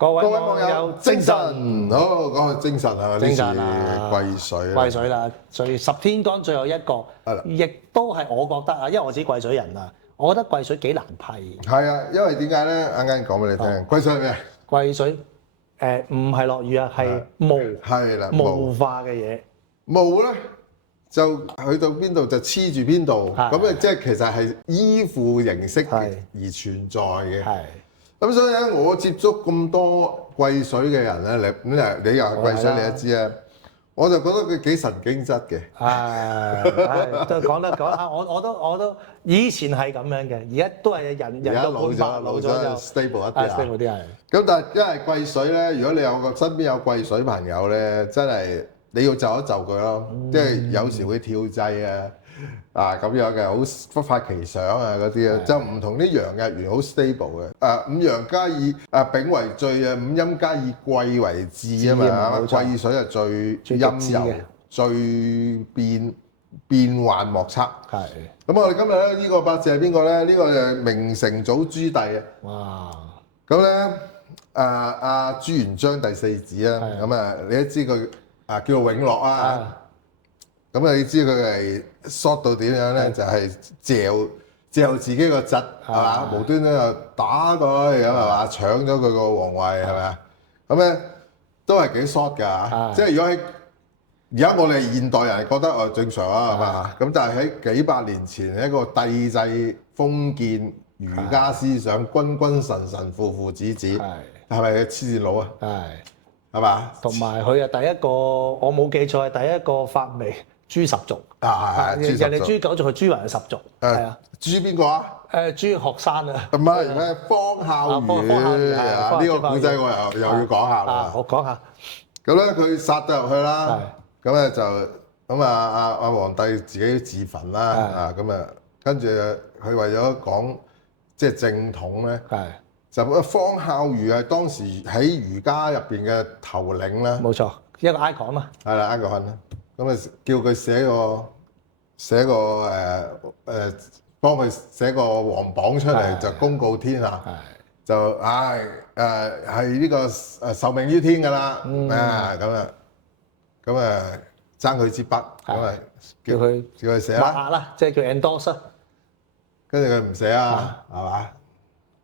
各位網友精神，好講下精神啊！呢次癸水，癸水啦，最十天干最後一個，亦都係我覺得啊，因為我自己癸水人啊，我覺得癸水幾難批。係啊，因為點解咧？啱啱講俾你聽，癸水係咩？癸水唔係落雨啊，係霧，係啦，霧化嘅嘢。霧咧就去到邊度就黐住邊度，咁啊即係其實係依附形式而存在嘅。係。咁所以咧，我接觸咁多癸水嘅人咧，你又係癸水，你都知啊。我就覺得佢幾神經質嘅。係，都講得講下，我都以前係咁樣嘅，而家都係人都老咗就 stable 一啲啊。stable 啲係。咁但係因為癸水咧，如果你有個身邊有癸水朋友咧，真係你要就一就佢咯，即係有時會跳掣啊咁樣嘅，好忽發奇想啊嗰啲啊，就唔同啲陽日元好 stable 嘅。五陽加以丙為最啊，五陰加以癸為至啊嘛。癸水係最陰柔、最變幻莫測。係。咁我哋今日咧呢個八字係邊個咧？呢個就係明成祖朱棣啊。哇！咁咧阿朱元璋第四子啊，咁啊你都知佢叫做永樂啊。咁啊，你知佢係 short 到點樣咧？就係嚼自己個侄係嘛，無端端又打佢咁係嘛，搶咗佢個皇位係咪啊？咁咧都係幾 short 㗎。即係如果喺而家我哋現代人覺得正常啊係嘛，咁但係喺幾百年前一個帝制封建儒家思想，君君臣臣父父子子，係咪黐線佬啊？係嘛？同埋佢係第一個，我冇記錯係第一個發明誅十族人哋誅九族，佢誅埋十族。係啊，誅邊個啊？誅學生啊。唔係咩？方孝孺啊！呢個古仔我又要講下啦。我講下。咁咧，佢殺咗入去啦。咁咧就咁阿皇帝自己自焚啦。咁啊，跟住佢為咗講即係正統咧。就方孝孺係當時喺儒家入邊嘅頭領啦。冇錯，一個 icon 嘛。係啦 ，icon 啦。咁啊，叫佢寫個幫佢寫個皇榜出嚟，就公告天下，就係呢個受命於天㗎啦。咁啊爭佢支筆，咁啊叫佢寫啦，即係叫 endorse。跟住佢唔寫啊，係嘛？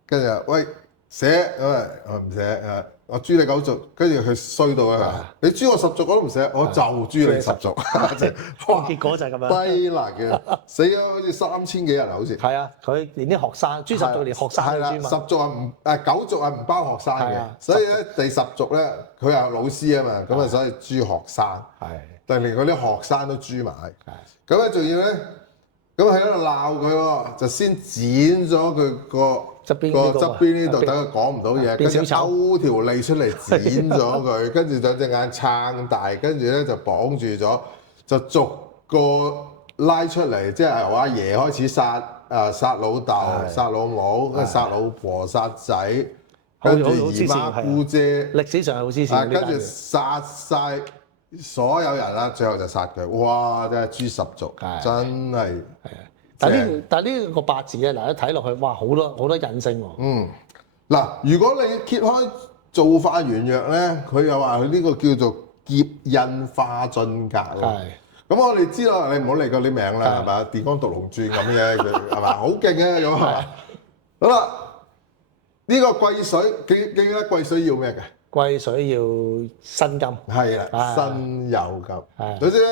跟住喂寫咁啊，我唔寫我誅你九族，跟住佢衰到啊！你誅我十族我都唔寫，我就誅你十族。結果就係咁樣。低能嘅，死咗好似3000幾人啊，好似。係啊，佢連啲學生誅十族連學生都誅嘛。十族九族係唔包學生嘅，所以咧第十族咧佢係老師啊嘛，咁啊所以誅學生。係。但係連嗰啲學生都誅埋。係。咁咧仲要咧，咁喺度鬧佢喎，就先剪咗佢個側邊呢度，等佢講唔到嘢，跟住勾條脷出嚟剪咗佢，跟住就隻眼撐大，跟住咧就綁住咗，就逐個拉出嚟，即係由阿爺開始殺老豆、殺老母、跟住殺老婆、殺仔，跟住姨媽姑姐，歷史上係好黐線。跟住殺晒所有人啦，最後就殺佢。哇！真係誅十族，真係。但係呢個八字咧，嗱一睇落去，哇，好多隱性喎。嗱，如果你揭開造化元約咧，佢又話佢呢個叫做劫印化進格。係。咁我哋知道，你唔好理佢啲名啦，係嘛？電光毒龍轉咁嘅，佢係嘛？好勁嘅咁係。好啦，呢個癸水記得癸水要咩嘅？癸水要辛金。係啦，辛酉金。係。總之咧。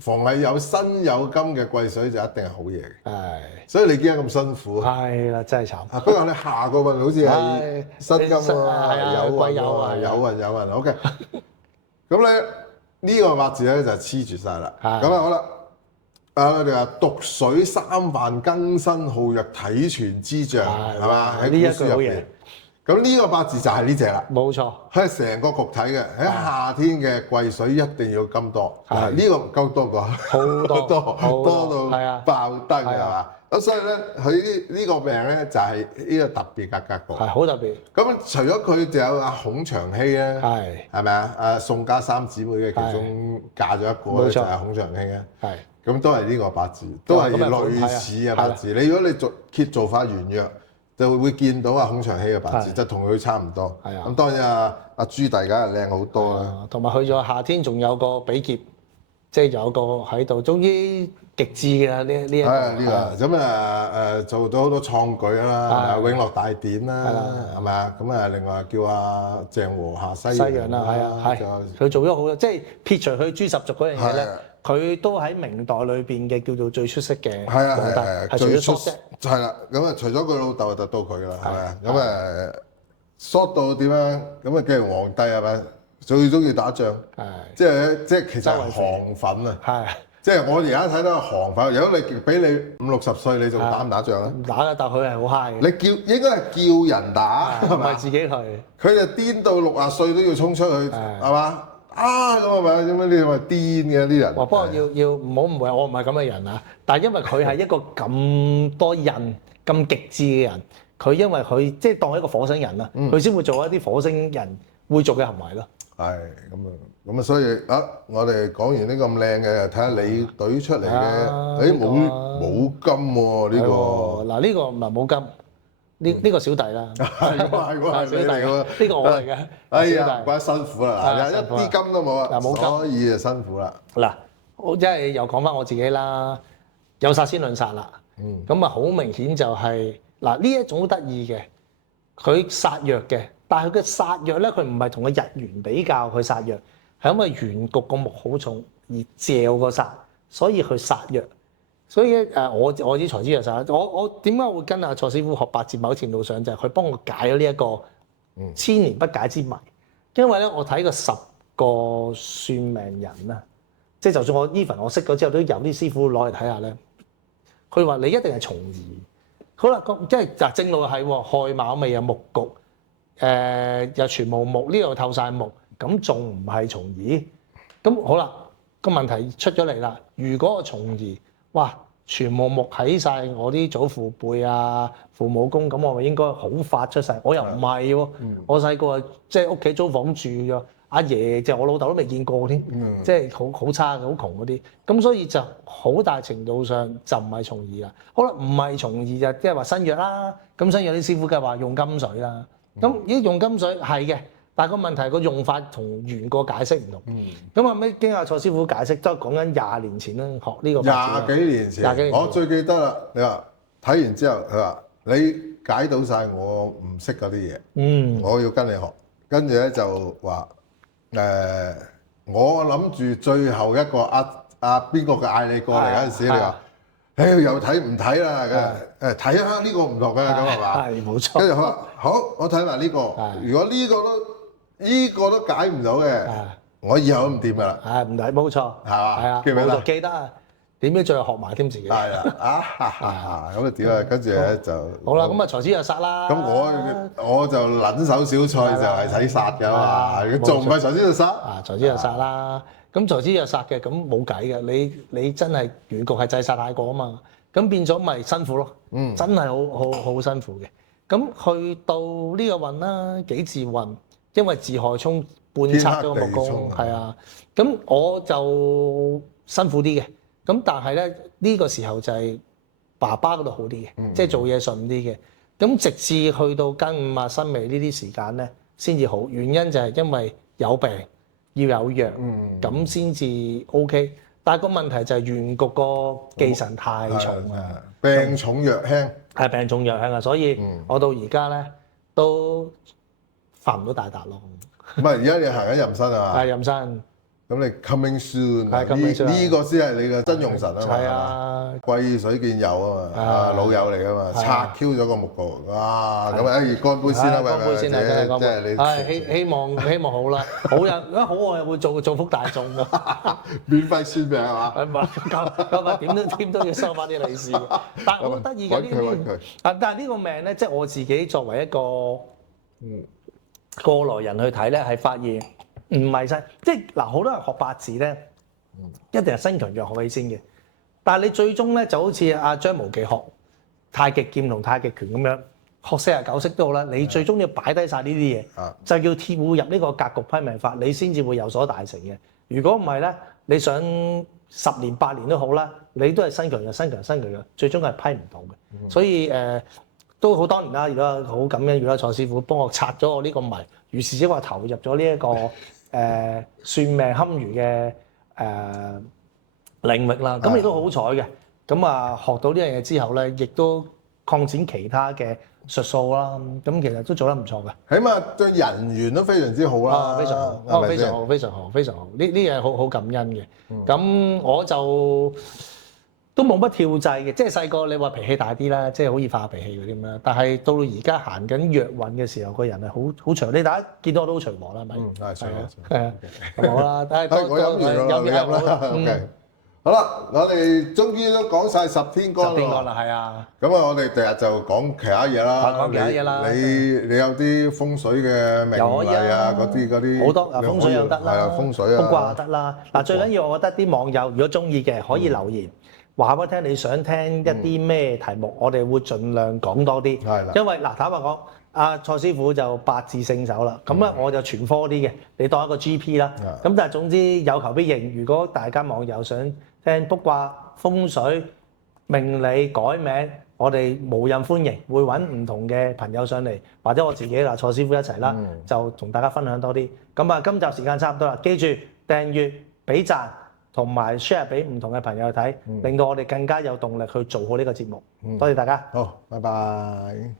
逢係有辛有金嘅癸水就一定係好嘢嘅，係，所以你點解咁辛苦？係啦，真係慘。不過你下個運好似係辛金喎，有運 ，OK。咁你呢個八字咧就黐住晒啦。咁啊好啦，我哋話獨水三犯更新浩若體全之象，係嘛？喺呢書入邊。咁呢個八字就係呢隻啦，冇錯，係成個局體嘅。喺夏天嘅癸水一定要金多，呢個唔夠多啩，好多到爆燈係嘛？咁所以咧，佢呢個命咧就係呢個特別嘅格局，係好特別。咁除咗佢，就有阿孔祥熙咧，係咪啊？宋家三姊妹嘅其中嫁咗一個咧，就係孔祥熙咧，係咁都係呢個八字，都係類似嘅八字。你如果你揭造化元約。就會見到孔祥熙嘅八字，係就同佢差唔多。係啊咁當然阿朱棣梗係靚好多啦。同埋去咗夏天，仲有個比劫，即係有個喺度，終於極致嘅呢一個。呢個咁做咗好多創舉啦，永樂大典啦，係咪啊？咁另外叫阿鄭和下西洋啦，係佢做咗好多，即係撇除佢朱十族嗰樣嘢咧。佢都喺明代裏邊嘅叫做最出色嘅皇帝，係最出色。係啦，咁除咗佢老豆就到佢啦，係咪啊？咁縮到點樣？咁既然皇帝係咪最中意打仗？係，即係其實係韓粉啊！係，即係我而家睇到係韓粉。如果你俾你50-60歲，你仲打唔打仗咧？唔打啦，但佢係好 high 嘅。你應該係叫人打，係咪？唔係自己去。佢就癲到60歲都要衝出去，係嘛？咁係咪？點解呢啲咁癲嘅啲人？不過要唔好誤會，我唔係咁嘅人啊！但係因為佢係一個咁多人、咁極致嘅人，佢因為佢即係當一個火星人啦，佢先會做一啲火星人會做嘅行為咯。係咁啊，所以我哋講完呢咁靚嘅，睇下你隊出嚟嘅，冇金喎呢個。嗱呢個唔係冇金。呢個小弟啦，係小弟喎，呢個我嚟嘅。哎呀，唔怪辛苦啦，一啲金都冇啊，所以就辛苦啦。嗱，我即係又講翻我自己啦，有殺先論殺啦。咁啊，好明顯就係嗱呢一種好得意嘅，佢殺弱嘅，但係佢嘅殺弱咧，佢唔係同個日元比較佢殺弱，係因為原局個木好重而嚼個殺，所以佢殺弱。所以我知財資弱殺，我點解會跟阿蔡師傅學八字？某程度上就係佢幫我解咗呢一個千年不解之謎。因為咧，我睇過10個算命人啦，即係就算我 even 我識咗之後，都有啲師傅攞嚟睇下咧。佢話你一定係從兒。好啦，即係正路係亥卯未有木局，又全無木，呢度透晒木，咁仲唔係從兒？咁好啦，個問題出咗嚟啦。如果我從兒，哇！全部木喺晒我啲祖父輩啊、父母宮，咁我咪應該好發出世？我又唔係喎，我細個即係屋企租房住咗，阿爺就我老豆都未見過添，即係好差嘅、好窮嗰啲，咁所以就好大程度上就唔係從兒啦。好啦，唔係從兒就即係話新藥啦，咁新藥啲師傅梗係話用金水啦，咁用金水係嘅。但係個問題個用法同原個解釋唔同，咁後尾經阿蔡師傅解釋，都係講緊20年前啦，學呢個20幾年前，我最記得啦。你話睇完之後，佢話你解到晒我唔識嗰啲嘢，我要跟你學。跟住咧就話我諗住最後一個邊個嘅嗌你過嚟嗰陣時，你話又睇唔睇啦？睇下呢個唔同嘅咁係嘛？係冇錯。跟住佢話好，我睇埋呢個。如果呢個都解唔到嘅，我以後都唔掂噶啦。係唔睇冇錯，係嘛？係啊，我就記得啊。點知最後學埋添自己。係啊，咁啊點啊？跟住咧就好啦，咁啊財資就殺啦。咁我就撚手小菜就係睇殺㗎嘛，仲唔係財資就殺？財資就殺啦。咁財資就殺嘅，咁冇計嘅。你真係原局係制殺太過啊嘛，咁變咗咪辛苦咯。真係好辛苦嘅。咁去到呢個運啦，己巳運。因為自害沖半拆咗個木工，係啊，咁我就辛苦啲嘅，咁但係咧呢個時候就係爸爸嗰度好啲嘅，即係做嘢順啲嘅，咁直至去到庚午啊、辛未呢啲時間咧先至好，原因就係因為有病要有藥，咁先至 OK，但係個問題就係原局個忌神太重啊，病重藥輕，係病重藥輕啊，所以我到而家咧都發唔到大達咯，唔係而家你行緊壬申啊嘛？係壬申，咁你 coming soon，呢個先係你嘅真用神啊嘛？係啊，癸水見酉啊嘛，老友嚟噶嘛，拆 Q 咗個木局，哇！咁乾杯先啦，乾杯先啦，即係你係希望好啦，好人如果好我又會造福大眾㗎，免費算命係嘛？係嘛？咁啊點都要收翻啲利是，但係好得意嘅呢啲，但係呢個命咧，即係我自己作為一個過來人去睇咧，係發現唔係真，即係嗱，好多人學八字咧，一定係身強弱學起先嘅。但係你最終咧就好似阿張無忌學太極劍同太極拳咁樣，學49式都好啦，你最終要擺低晒呢啲嘢，就叫貼入呢個格局批命法，你先至會有所大成嘅。如果唔係咧，你想10年8年都好啦，你都係身強弱，最終係批唔到嘅。所以都好多年啦，而家好感恩，如果蔡師傅幫我拆咗我呢個謎，於是即係話投入咗呢一個算命堪輿嘅領域啦。咁亦都好彩嘅，咁啊學到呢樣嘢之後咧，亦都擴展其他嘅術數啦。咁其實都做得唔錯嘅。起碼對人緣都非常之好啦。非常好，非常好，非常好，非常好。呢樣好感恩嘅。咁我就都冇乜跳掣嘅，即係細個你話脾氣大啲啦，即係好易發脾氣嗰啲咁啦。但係到而家行緊藥運嘅時候，個人係好隨，你大家見到我都好隨和啦，係咪？係隨和。係啊，好啦，但係我飲完啦，你飲啦。OK。好啦，我哋終於都講晒十天干啦。十天干啦，係啊。咁啊，我哋第日就講其他嘢啦。講其他嘢啦。你有啲風水嘅命例啊，嗰啲好多啊，風水又得啦，係啊，風水啊，卜卦又得啦。嗱，最緊要我覺得啲網友如果中意嘅，可以留言。話俾我聽，你想聽一啲咩題目，我哋會盡量講多啲。係啦，因為嗱，坦白講，阿蔡師傅就八字聖手啦，咁咧我就全科啲嘅，你當一個 GP 啦。咁但係總之有求必應，如果大家網友想聽卜卦、風水、命理、改名，我哋無任歡迎，會揾唔同嘅朋友上嚟，或者我自己嗱蔡師傅一齊啦，就同大家分享多啲。咁啊，今集時間差唔多啦，記住訂閱、俾讚。同埋 share 俾唔同嘅朋友睇，令到我哋更加有動力去做好呢個節目。多謝大家。好，拜拜。